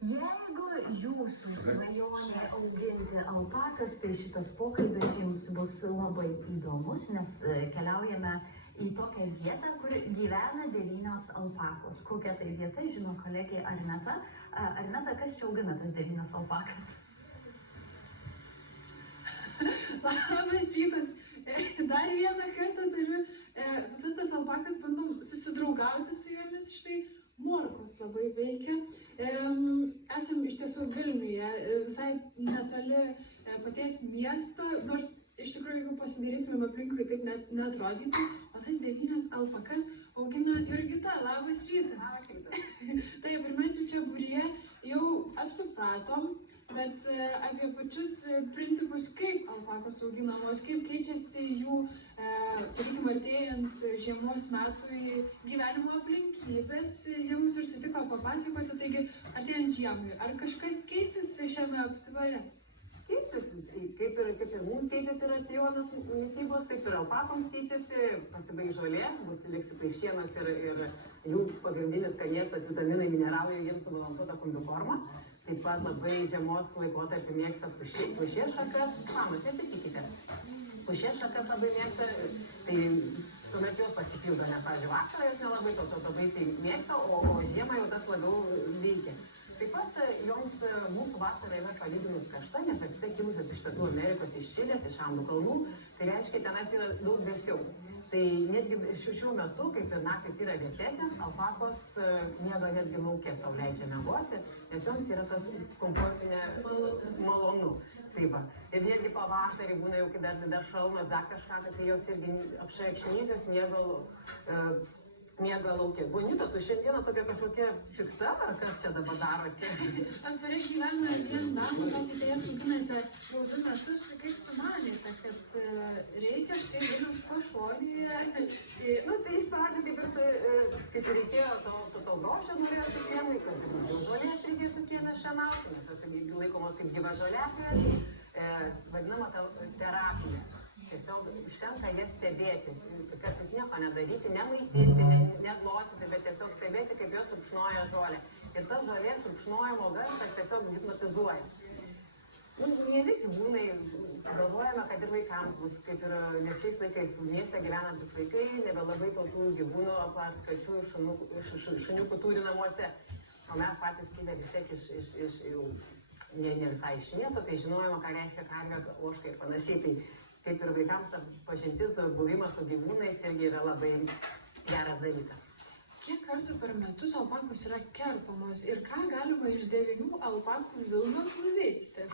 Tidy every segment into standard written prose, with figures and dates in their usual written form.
Jeigu jūsų svajonė auginti alpakas, tai šitas pokalbis jums bus labai įdomus, nes keliaujame į tokią vietą, kur gyvena 9 alpakos. Kokia tai vieta, žino kolegė Arneta. Arneta, kas čia augina tas 9 alpakas? Labas rytas. Dar vieną kartą turiu visas tas alpakas, bandom susidraugauti su jomis, štai morkos labai veikia. Esam iš tiesų Vilniuje, visai netoli paties miesto, nors iš tikrųjų, jeigu pasidarytumėm aplinkui, taip net neatrodytų, o tas 9 alpakas augina Jurgita. Labas rytas. Taip, ir mes jau čia būryje jau apsipratom, bet apie pačius principus, kaip alpakos auginamos, kaip keičiasi jų, sakykime, artėjant žiemos metui gyvenimo aplinkybės, jie mums ir sutiko papasakoti, taigi artėjant žiemai, ar kažkas keisis šiame aptvare? Keisis, kaip ir mums keičiasi racionas mitybos, taip ir alpakoms keičiasi, pasibaigs žolė, bus liks šienas ir jų pagrindinis skanėstas, vitaminai, mineralai, jiems subalansuota kombikorma. Taip pat labai žiemos laikotarpį mėgsta pušies šakas, mamos, nesipykite. Pušies šakas labai mėgsta, tai tuomet jos pasipildo, nes, pavyzdžiui, vasarą jos nelabai to baisiai mėgsta, o žiemą jau tas labiau veikia. Taip pat joms mūsų vasara yra palyginus karšta, nes esi kilusios iš Pietų Amerikos, iš Čilės, iš Andų kalnų, tai reiškia, tenais yra daug vėsiau. Tai netgi šiuo metu, kaip ir naktis yra vėsesnės, alpakos miega netgi lauke, sau leidžia miegoti, nes joms yra tas komfortinė malonu. Tai va. Ir netgi pavasarį būna jau, kai dar šalnos, dar kažką, tai jos irgi apšaikšnysios miega laukia. Bonita, tu šiandieną tokia kažkokia pikta, ar kas čia dabar darosi? Apsvariai gyvena vien darbą, sakėte, jas auginate jau 2 metus, kaip sumanėte, kad reikia štai Vilniaus pašonėje. Tai iš pradžių kaip ir reikėjo to grožio norėjosi pienai, kad ir mažiau žolės reikėtų pieną šienauti, nes jos laikomos kaip gyva žoliaklė, vadinama terapija. Tiesiog užtenka jas stebėti, kartais nieko nedaryti, nemaitinti, neglostyti, bet tiesiog stebėti, kaip jos rupšnoja žolę. Ir tas žolės rupšnojimo garsas tiesiog hipnotizuoja. Mieli gyvūnai, galvojame, kad ir vaikams bus, kaip ir nes šiais laikais mieste gyvenantis vaikai, nebelabai tų gyvūnų, apart kačių ir šuniukų turi namuose. O mes patys kilę vis tiek ne visai iš miesto, tai žinojame, ką reiškia karvė, ožka ir panašiai. Tai kaip ir vaikams pažintis, buvimas su gyvūnais irgi yra labai geras dalykas. Kiek kartų per metus alpakos yra kerpamos ir ką galima iš 9 alpakų vilnos nuveikti?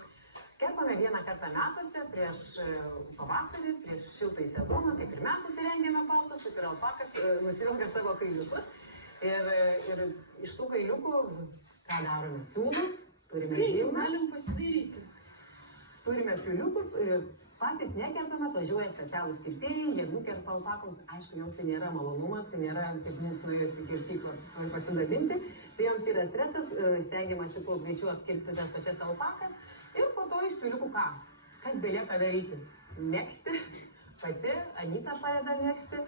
Kerpame 1 kartą metuose, prieš pavasarį, prieš šiltąjį sezoną, taip ir mes nusirengėme paltus, taip ir alpakas nusivelka savo kailiukus. Ir iš tų kailiukų, ką darome, siūlus, turime vilną. Galim pasidaryti. Turime siūliukus, patys nekerpame, važiuoja specialūs kirpėjai, jie nukerpa alpakoms, aišku, joms tai nėra malonumas, tai nėra kaip mums nuėjus į kirpyklą pasidabinti, tai joms yra stresas, stengiamasi kuo greičiau apkirpti tas pačias alpakas ir po to iš siūliukų ką? Kas belieka daryti? Megzti, pati Anyta padeda megzti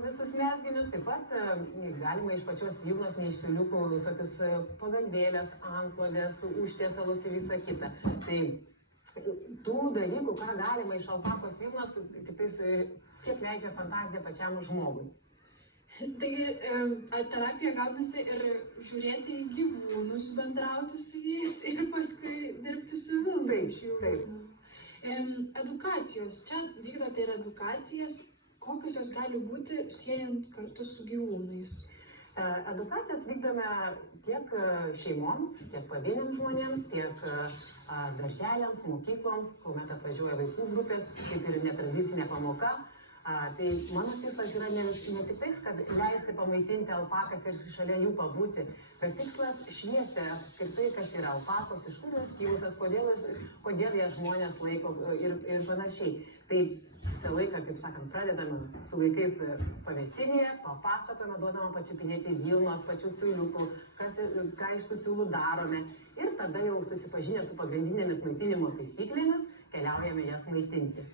visus mezginius, taip pat galima iš pačios vilnos, ne iš siūliukų, visokius pagalvėlės, antklodės, užtiesalus ir visą kitą. Tai tų dalykų, ką galima iš alpakos vilnos, tik kiek leidžia fantazija pačiam žmogui. Taigi, terapija gaunasi ir žiūrėti į gyvūnus, bendrauti su jais ir paskui dirbti su vilna. Taip. Edukacijos. Čia vykdote ir edukacijas. Kokios jos gali būti siejant kartu su gyvūnais? Edukacijas vykdome tiek šeimoms, tiek pavieniams žmonėms, tiek darželiams, mokykloms, kuomet atvažiuoja vaikų grupės, kaip ir netradicinė pamoka. Tai mano tikslas yra ne tik tais, kad leisti pamaitinti alpakas ir šalia jų pabūti, bet tikslas šviesti apskritai, kas yra alpakos, iš kur jos kilusios, kodėl jas žmonės laiko ir panašiai. Tai visą laiką, kaip sakant, pradedame su vaikais pavėsinėje, papasakojame, duodame pačiupinėti vilnos, pačių siūliukų, ką iš tų siūlų darome. Ir tada jau susipažinę su pagrindinėmis maitinimo taisyklėmis, keliaujame jas maitinti.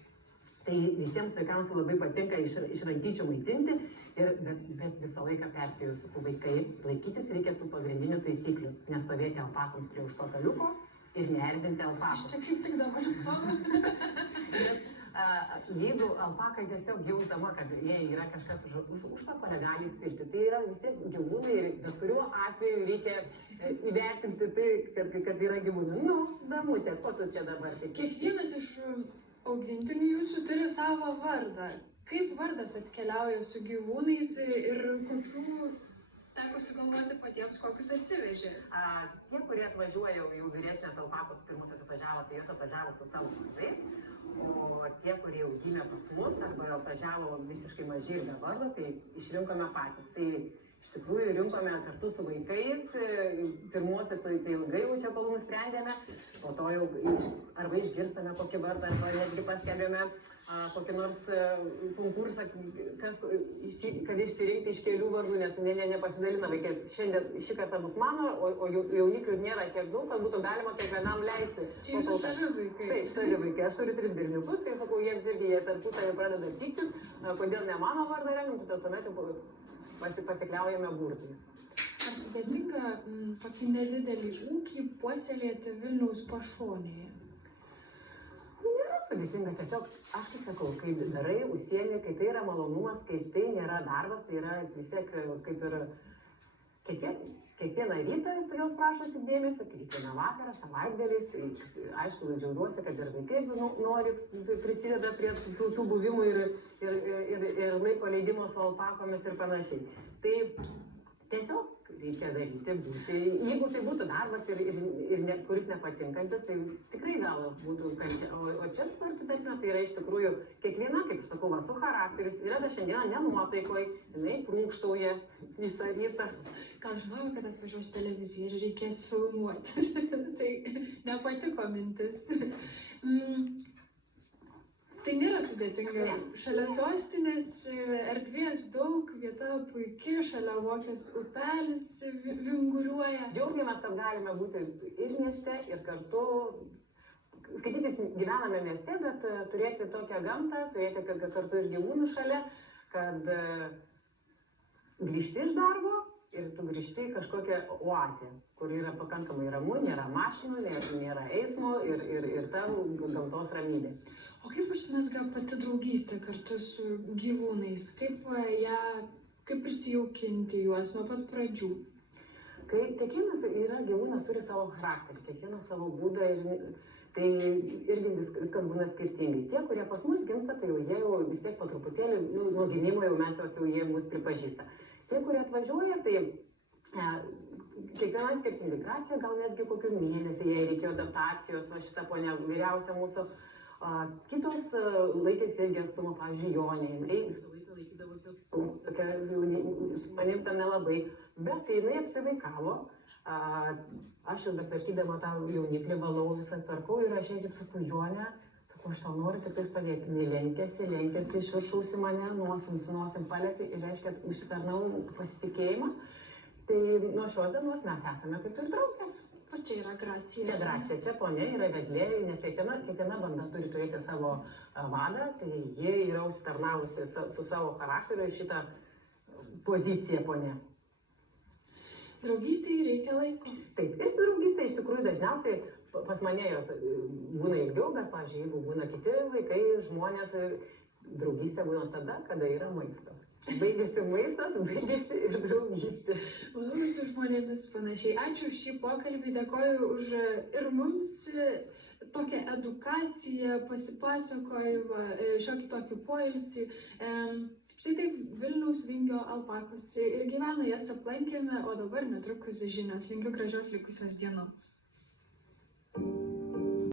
Tai visiems vaikams labai patinka iš rankyčių maitinti Bet visą laiką perspėjau, sakau, vaikai, laikytis reikia tų pagrindinių taisyklių, nestovėti alpakoms prie užpakaliuko ir neerzinti Aš alpakų. čia kaip tik dabar stoviu. Nes jeigu alpaka tiesiog jausdama, kad jie yra kažkas už užpakalio, gali įspirti, tai yra vis tiek gyvūnai ir bet kuriuo atveju reikia įvertinti tai, kad yra gyvūnai. Nu, damutė, ko tu čia dabar? Kiekvienas iš augintinių jūsų turi savo vardą. Kaip vardas atkeliauja su gyvūnais ir kokių teko sugalvoti patiems, kokius atsivežė? Tie, kurie atvažiuoja, jau vyresnės alpakos pirmusios atvažiavo, tai jos atvažiavo su savo vardais, o tie, kurie jau gimė pas mus arba atvažiavo visiškai maži ir be vardo, tai išrinkome patys. Tai iš tikrųjų rinkome kartu su vaikais, pirmuosius tai ilgai jau čia kol nusprendėme, po to jau arba išgirstame kokį vardą, arba netgi paskelbėme kokį nors konkursą, kad išsirinkti iš kelių vardų, nes nepasidalina vaikai. Šiandien šį kartą bus mano, o jauniklių nėra tiek daug, kad būtų galima kiekvienam leisti. Čia jūsų savi vaikai. Taip, savi vaikai. Aš turiu 3 berniukus, tai sakau, jiems irgi jie tarpusavį pradeda pyktis, kodėl ne mano vardą renkam, tai tuomet jau pasikliaujame burtais. Ar sudėtinga tokį nedidelį ūkį puoselėti Vilniaus pašonėje? Nėra sudėtinga, tiesiog aš kai sakau, kai darai, užsiemi, kai tai yra malonumas, kai tai nėra darbas, tai yra vis tiek kaip ir kiekvieną rytą jos prašosi dėmesio, kiekvieną vakarą, savaitgaliais, tai aišku, džiaugiuosi, kad ir vaikai nori prisideda prie tų buvimų ir laiko leidimo su alpakomis ir panašiai. Tai tiesiog reikia daryti, būti. Jeigu tai būtų darbas kuris nepatinkantis, tai tikrai gal būtų kančia. O čia dabar, tarkime, tai yra iš tikrųjų kiekviena, kaip sakau, su charakteris, yra da šiandieną nenuotaikoj, jinai prunkštauja visą rytą. Gal žinojau, kad atvažiuos televizija ir reikės filmuoti. Tai nepatiko mintis. Tai nėra sudėtinga. Šalia sostinės erdvės daug, vieta puikiai, šalia Vokės upelis vinguriuoja. Džiaugiamės, kad galime būti ir mieste, ir kartu. Skaitytis gyvename mieste, bet turėti tokią gamtą, turėti kartu ir gyvūnų šalia, kad grįžti iš darbo ir tu grįžti į kažkokią oazę, kur yra pakankamai ramu, nėra mašinų, nėra eismo ir tavo gamtos ramybė. O kaip užsimezga pati draugystė kartu su gyvūnais? Kaip prisijaukinti juos nuo pat pradžių? Kai kiekvienas gyvūnas turi savo charakterį, kiekvienas savo būdą tai irgi viskas būna skirtingai. Tie, kurie pas mus gimsta, tai jie jau vis tiek po truputėlį, nuo gimimo jie mus pripažįsta. Tie, kurie atvažiuoja, tai kiekviena skirtinga. Gracija gal netgi kokių mėnesį, jai reikėjo adaptacijos, va šita ponia vyriausia mūsų. Kitos laikėsi irgi atstumo, pavyzdžiui, Jonė, visą laiką laikydavosi atstumą, su manim ten nelabai, bet kai jinai apsivaikavo, aš jau betvarkydama tą jauniklį valau visą tvarkau ir aš jai taip sakau, Jonė, aš tau noriu tik padėti. Jis lenkėsi iš viršaus į mane, nosim palėti ir reiškia, užsitarnau pasitikėjimą. Tai nuo šios dienos mes esame kaip ir draugės. O čia yra Gracija. Čia Gracija, čia ponia yra vedlė, nes kiekviena banda turi turėti savo vadą, tai jie yra užsitarnavusi su savo charakteriu į šitą poziciją ponia. Draugystėje reikia laiko. Taip, ir draugystė iš tikrųjų dažniausiai pas mane jos būna ilgiau, bet, pavyzdžiui, jeigu būna kiti vaikai, žmonės, draugystė būna tada, kada yra maisto. Baigėsi maistas, baigėsi ir draugystė. Manau, su žmonėmis panašiai. Ačiū už šį pokalbį, dėkoju už ir mums tokią edukaciją, pasipasakojimą, šiokį tokį poilsį. Štai taip Vilniaus Vingio alpakos ir gyvena, jas aplankėme, o dabar netrukus žinios. Linkiu gražios likusios dienos.